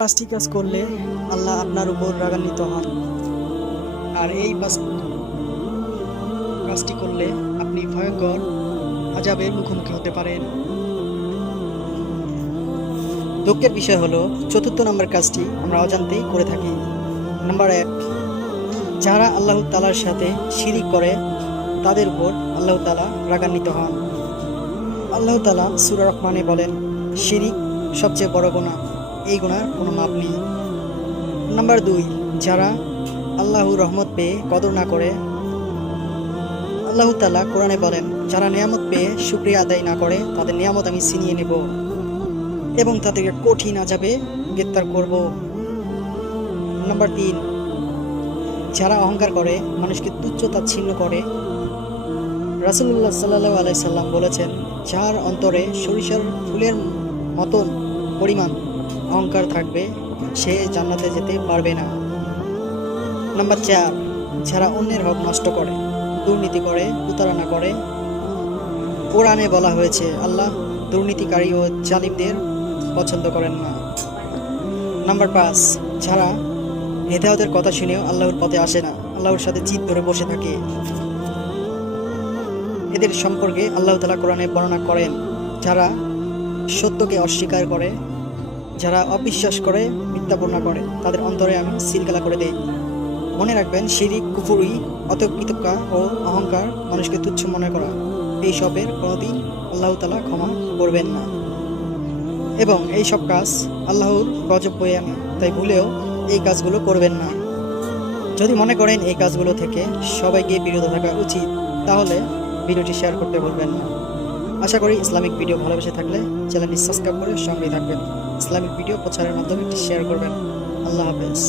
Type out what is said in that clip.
পাঁচটি কাজ করলে আল্লাহ আপনার উপর রাগান্বিত হন। আর এই পাঁচ কাজটি করলে আপনি ভয়ঙ্কর আজাবের মুখোমুখি হতে পারেন। দুঃখের বিষয় হলো, চতুর্থ নম্বর কাজটি আমরা অজান্তেই করে থাকি। নাম্বার এক, যারা আল্লাহ তালার সাথে শিরিক করে, তাদের উপর আল্লাহ তালা রাগান্বিত হন। আল্লাহ তালা সুরা রহমানে বলেন, শিরিক সবচেয়ে বড় গোনা এই গুণার কোনো মাপ নেই। নাম্বার দুই, যারা আল্লাহর রহমত পেয়ে কদর না করে, আল্লাহ তালা কোরআনে বলেন, যারা নিয়ামত পেয়ে শুক্রিয়া আদায় না করে, তাদের নিয়ামত আমি ছিনিয়ে নেব এবং তাদেরকে কঠিন আজাবে গ্রেপ্তার করব। নাম্বার তিন, যারা অহংকার করে, মানুষকে তুচ্ছ তাচ্ছিন্ন করে রাসুল্লাহ সাল্লাহ আলাই সাল্লাম বলেছেন যার অন্তরে সরিষার ফুলের মতন পরিমাণ অহংকার থাকবে, সে জান্নাতে যেতে পারবে না। নাম্বার চার, যারা অন্যের হক নষ্ট করে, দুর্নীতি করে, প্রতারণা করে। কোরআনে বলা হয়েছে, আল্লাহ দুর্নীতিকারী ও জালিমদের পছন্দ করেন না। নাম্বার পাঁচ, যারা হেদায়তের কথা শুনেও আল্লাহর পথে আসে না, আল্লাহর সাথে জিদ ধরে বসে থাকে। এদের সম্পর্কে আল্লাহ তালা কোরআনে বর্ণনা করেন, যারা সত্যকে অস্বীকার করে যারা অবিশ্বাস করে, মিথ্যা বর্ণনা করে, তাদের অন্তরে আমি সিলগালা করে দেই। মনে রাখবেন, শিরিক, কুফুরি অতকৃতকা ও অহংকার মানুষকে তুচ্ছ মনে করা, এই সবের কোনোদিন আল্লাহ তালা ক্ষমা করবেন না। এবং এই সব কাজ আল্লাহর গজব বয়ে আনে, তাই ভুলেও এই কাজগুলো করবেন না। যদি মনে করেন এই কাজগুলো থেকে সবাইকে বিরত থাকা উচিত, তাহলে ভিডিওটি শেয়ার করতে ভুলবেন না। আশা করি ইসলামিক ভিডিও ভালোবেসে থাকলে চ্যানেলটি সাবস্ক্রাইব করে সঙ্গেই থাকবেন। ইসলামিক ভিডিও প্রচারের মাধ্যমে শেয়ার করবেন। আল্লাহ হাফেজ।